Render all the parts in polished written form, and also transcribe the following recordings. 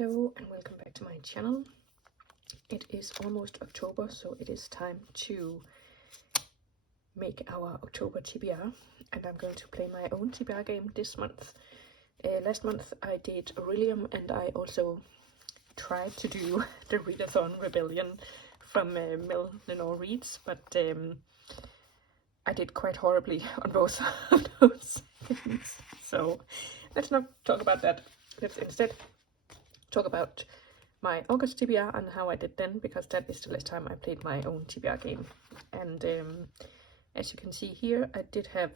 Hello and welcome back to my channel. It is almost October, so it is time to make our October TBR, and I'm going to play my own TBR game this month. Last month I did Aurelium, and I also tried to do the Readathon Rebellion from Mel Lenore Reads, but I did quite horribly on both of those games. So let's not talk about that. Let's instead talk about my August TBR and how I did then, because that is the last time I played my own TBR game. And as you can see here, I did have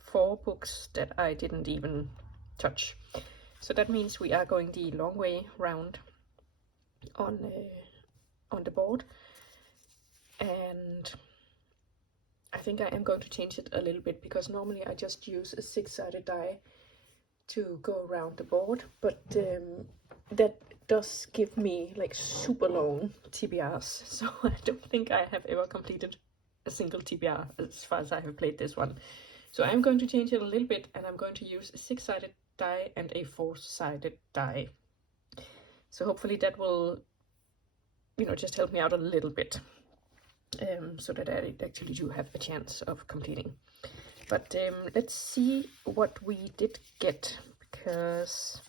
4 books that I didn't even touch. So that means we are going the long way round on the board. And I think I am going to change it a little bit, because normally I just use a 6-sided die to go around the board, but that does give me like super long TBRs, so I don't think I have ever completed a single TBR as far as I have played this one. So I'm going to change it a little bit, and I'm going to use a 6-sided die and a 4-sided die. So hopefully that will, just help me out a little bit, so that I actually do have a chance of completing. But let's see what we did get, because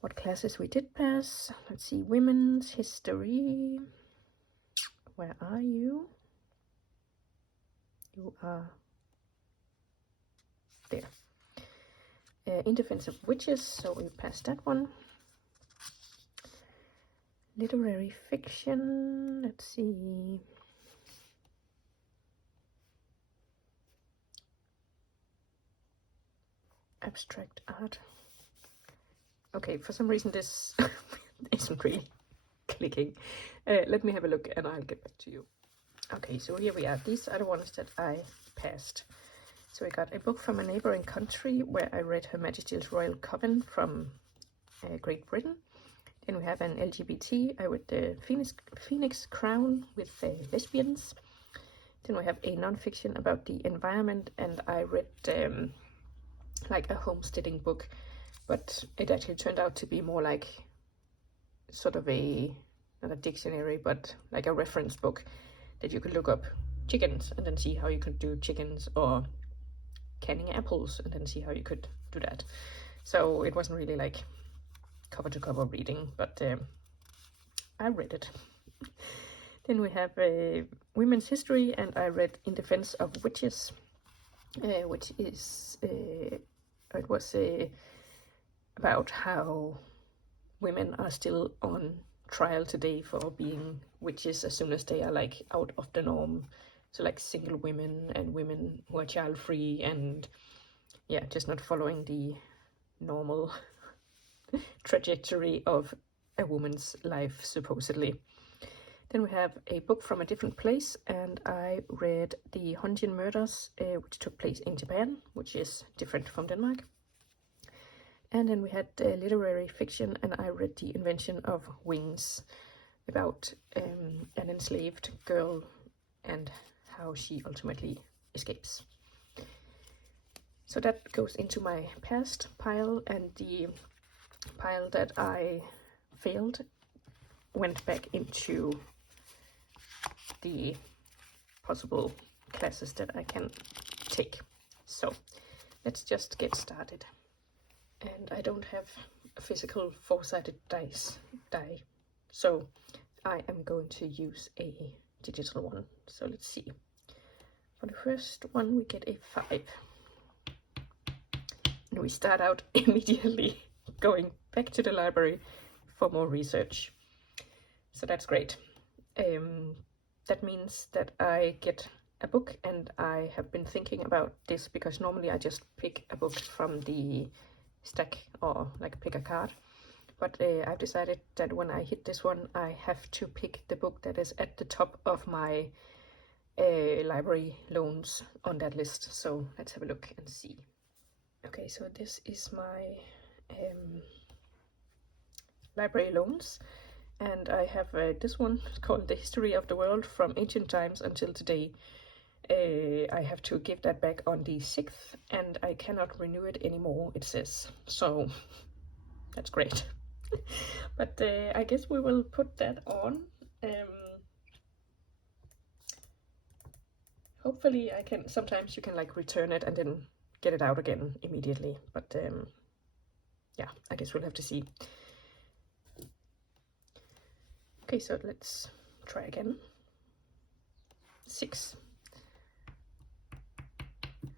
what classes we did pass. Let's see, Women's History. Where are you? You are there. In Defense of Witches, so we passed that one. Literary Fiction, let's see. Abstract Art. Okay, for some reason this isn't really clicking. Let me have a look and I'll get back to you. Okay, so here we are. These are the ones that I passed. So I got a book from a neighboring country where I read Her Majesty's Royal Coven from Great Britain. Then we have an LGBT. I read the Phoenix Crown with lesbians. Then we have a non-fiction about the environment, and I read like a homesteading book, but it actually turned out to be more like sort of not a dictionary, but like a reference book that you could look up chickens and then see how you could do chickens, or canning apples and then see how you could do that. So it wasn't really like cover to cover reading, but I read it. Then we have a Women's History, and I read In Defense of Witches, which is it was about how women are still on trial today for being witches as soon as they are like out of the norm. So like single women and women who are child free, and yeah, just not following the normal trajectory of a woman's life, supposedly. Then we have a book from a different place, and I read The Hunjin Murders, which took place in Japan, which is different from Denmark. And then we had Literary Fiction, and I read The Invention of Wings, about an enslaved girl and how she ultimately escapes. So that goes into my past pile, and the pile that I failed went back into the possible classes that I can take. So let's just get started. And I don't have a physical 4-sided die, so I am going to use a digital one. So let's see. For the first one we get a 5, and we start out immediately going back to the library for more research. So that's great. That means that I get a book, and I have been thinking about this, because normally I just pick a book from the stack, or like pick a card, but I've decided that when I hit this one, I have to pick the book that is at the top of my library loans on that list. So let's have a look and see. Okay, so this is my library loans, and I have this one called The History of the World from Ancient Times Until Today. I have to give that back on the 6th, and I cannot renew it anymore, it says. So that's great. But I guess we will put that on. Hopefully I can, sometimes you can like return it and then get it out again immediately, but yeah, I guess we'll have to see. Okay, so let's try again. 6. So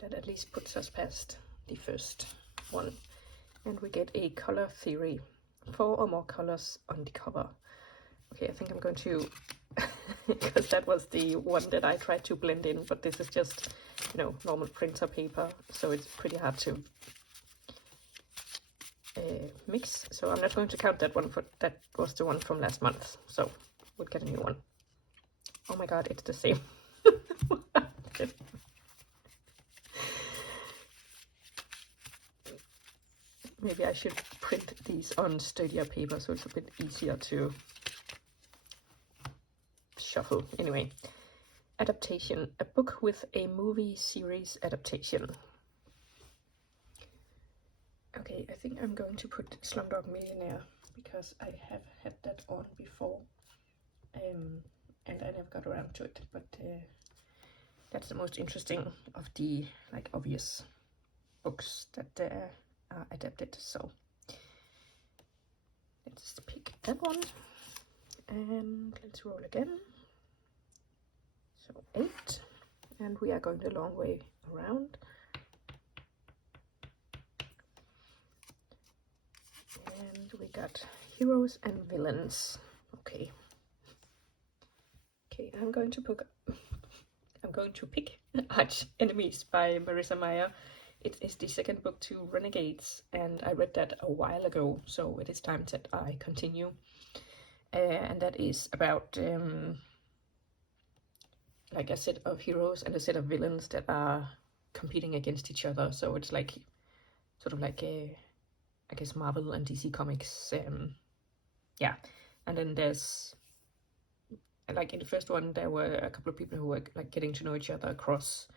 that at least puts us past the first one. And we get a color theory. 4 or more colors on the cover. Okay, I think I'm going to, because that was the one that I tried to blend in, but this is just, you know, normal printer paper, so it's pretty hard to mix. So I'm not going to count that one, for that was the one from last month, so we'll get a new one. Oh my god, it's the same. Maybe I should print these on sturdier paper so it's a bit easier to shuffle. Anyway, adaptation, a book with a movie series adaptation. Okay, I think I'm going to put Slumdog Millionaire because I have had that on before, and I never got around to it, but that's the most interesting of the like obvious books that are adapted. So let's pick that one and let's roll again. So 8, and we are going the long way around. And we got heroes and villains. Okay. Okay, I'm going to pick Arch Enemies by Marissa Meyer. It is the second book to Renegades, and I read that a while ago, so it is time that I continue. And that is about like a set of heroes and a set of villains that are competing against each other. So it's like sort of like a, I guess, Marvel and DC Comics. Yeah, and then there's like in the first one there were a couple of people who were like getting to know each other across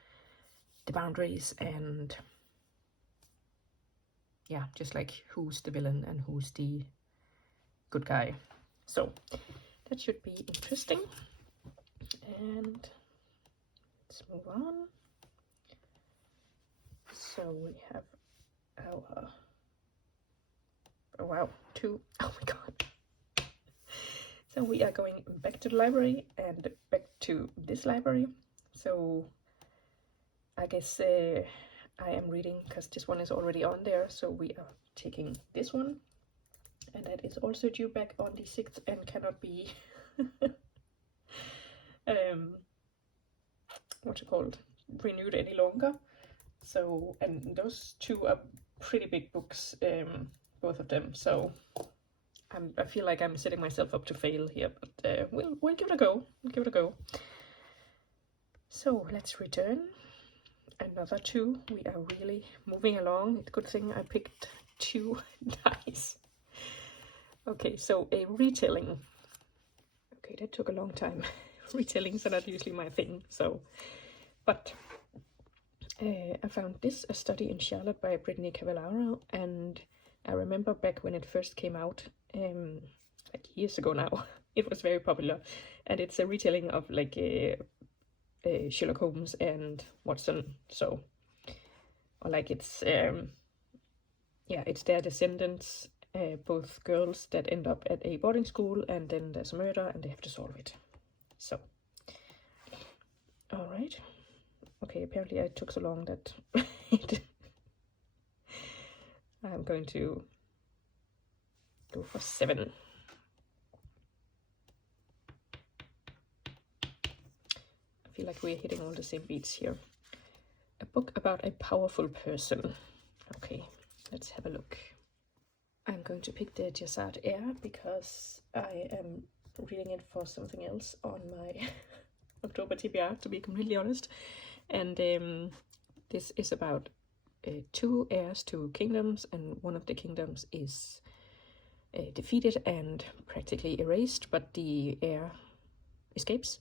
the boundaries, and yeah, just like who's the villain and who's the good guy. So that should be interesting. And let's move on. So we have our, oh wow, 2, oh my god. So we are going back to the library and back to this library. So I guess I am reading, because this one is already on there, so we are taking this one, and that is also due back on the 6th and cannot be what's it called, renewed any longer. So, and those 2 are pretty big books, both of them, so I feel like I'm setting myself up to fail here, but we'll give it a go. We'll give it a go. So let's return. Another 2. We are really moving along. It's a good thing I picked 2 dice. Okay, so a retelling. Okay, that took a long time. Retellings are not usually my thing, so, but I found this, A Study in Charlotte by Brittany Cavallaro, and I remember back when it first came out, like years ago now, it was very popular, and it's a retelling of like Sherlock Holmes and Watson, so, or like it's, yeah, it's their descendants, both girls that end up at a boarding school, and then there's a murder and they have to solve it. So, all right. Okay, apparently I took so long that I'm going to go for 7. I feel like we're hitting all the same beats here. A book about a powerful person. Okay, let's have a look. I'm going to pick the Jassard Air because I am reading it for something else on my October TBR, to be completely honest. And this is about 2 heirs to kingdoms, and one of the kingdoms is defeated and practically erased, but the heir escapes.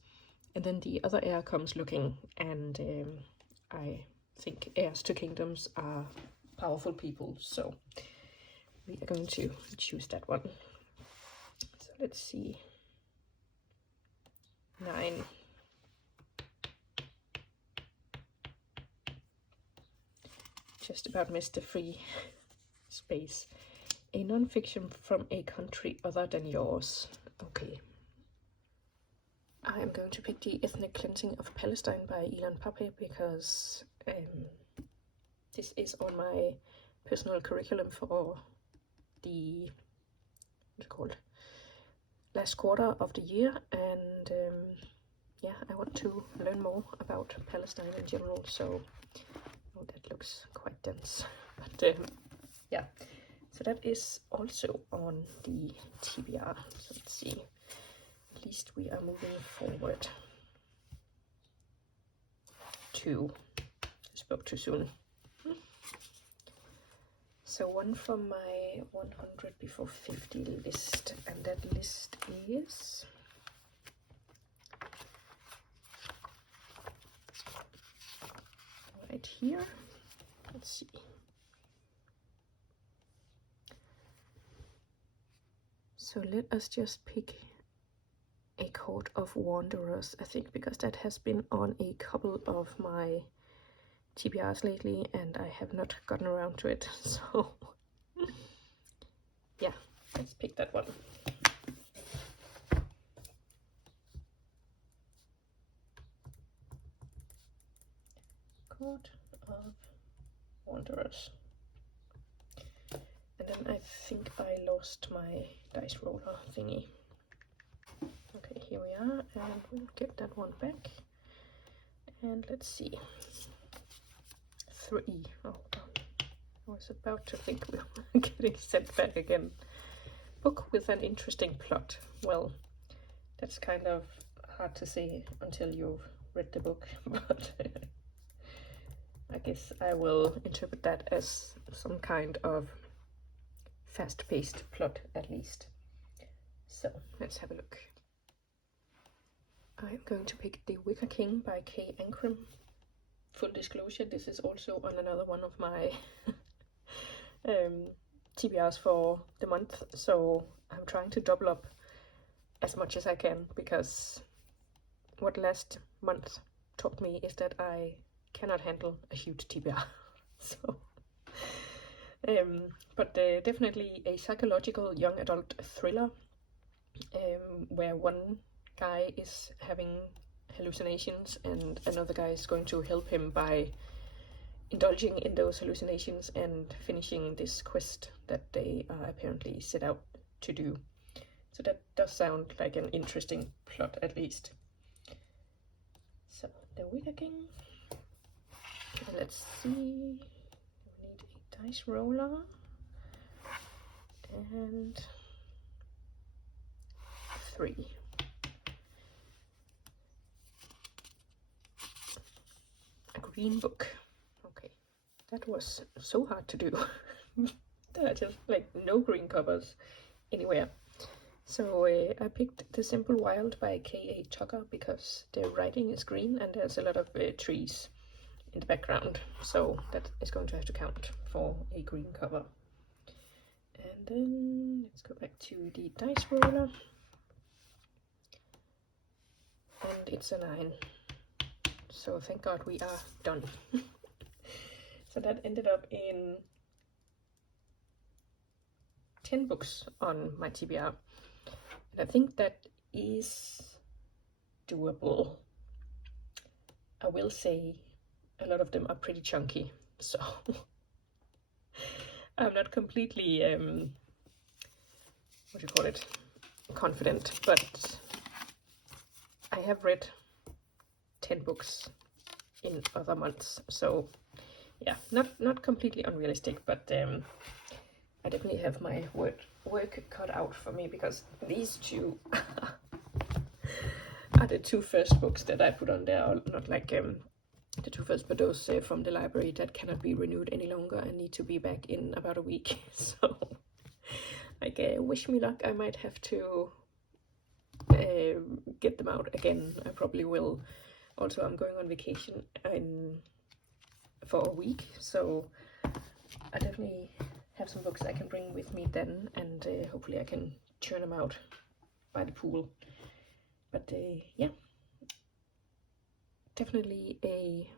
And then the other heir comes looking, and I think heirs to kingdoms are powerful people, so we are going to choose that one. So let's see. 9. Just about missed the free space. A non-fiction from a country other than yours. Okay. I am going to pick The Ethnic Cleansing of Palestine by Ilan Pappé because this is on my personal curriculum for the, what's it called, last quarter of the year, and yeah, I want to learn more about Palestine in general, so oh, that looks quite dense, but yeah, so that is also on the TBR. So let's see, at least we are moving forward. 2, spoke too soon. So one from my 100 before 50 list, and that list is right here. Let's see. So let us just pick A Court of Wanderers, I think, because that has been on a couple of my TBRs lately, and I have not gotten around to it, so yeah, let's pick that one. Court of Wanderers. And then I think I lost my dice roller thingy. Okay, here we are, and we'll get that one back. And let's see. 3. Oh, I was about to think we were getting sent back again. Book with an interesting plot. Well, that's kind of hard to say until you've read the book, but I guess I will interpret that as some kind of fast-paced plot at least. So let's have a look. I'm going to pick The Wicker King by Kay Ancrum. Full disclosure, this is also on another one of my TBRs for the month, so I'm trying to double up as much as I can, because what last month taught me is that I cannot handle a huge TBR. So but definitely a psychological young adult thriller, where one guy is having hallucinations and another guy is going to help him by indulging in those hallucinations and finishing this quest that they are apparently set out to do. So that does sound like an interesting plot, at least. So the Wicker King. And let's see, we need a dice roller and 3. A green book. Okay, that was so hard to do. There are just like no green covers anywhere. So I picked The Simple Wild by K.A. Tucker because the writing is green and there's a lot of trees in the background, so that is going to have to count for a green cover. And then let's go back to the dice roller, and it's a 9, so thank God we are done. So that ended up in 10 books on my TBR, and I think that is doable. I will say a lot of them are pretty chunky, so I'm not completely, what do you call it, confident, but I have read 10 books in other months, so yeah, not completely unrealistic, but I definitely have my work cut out for me, because these 2 are the 2 first books that I put on there, or not like the 2 first, but those from the library that cannot be renewed any longer and need to be back in about a week. So like wish me luck. I might have to get them out again. I probably will. Also, I'm going on vacation for a week, so I definitely have some books I can bring with me then, and hopefully I can churn them out by the pool. But yeah, definitely a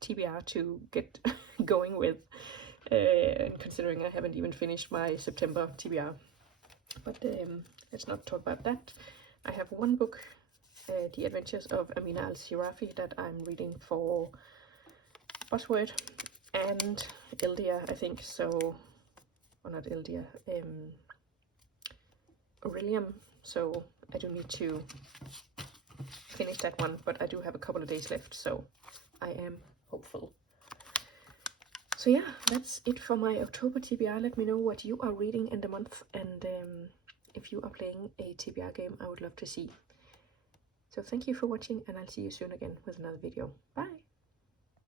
TBR to get going with, considering I haven't even finished my September TBR. But let's not talk about that. I have one book, The Adventures of Amina al-Sirafi, that I'm reading for Buzzword, and Eldia, I think, so, or not Eldia, Aurelium, so I do need to finish that one, but I do have a couple of days left, so I am hopeful. So yeah, that's it for my October TBR. Let me know what you are reading in the month, and if you are playing a TBR game, I would love to see. So thank you for watching, and I'll see you soon again with another video. Bye!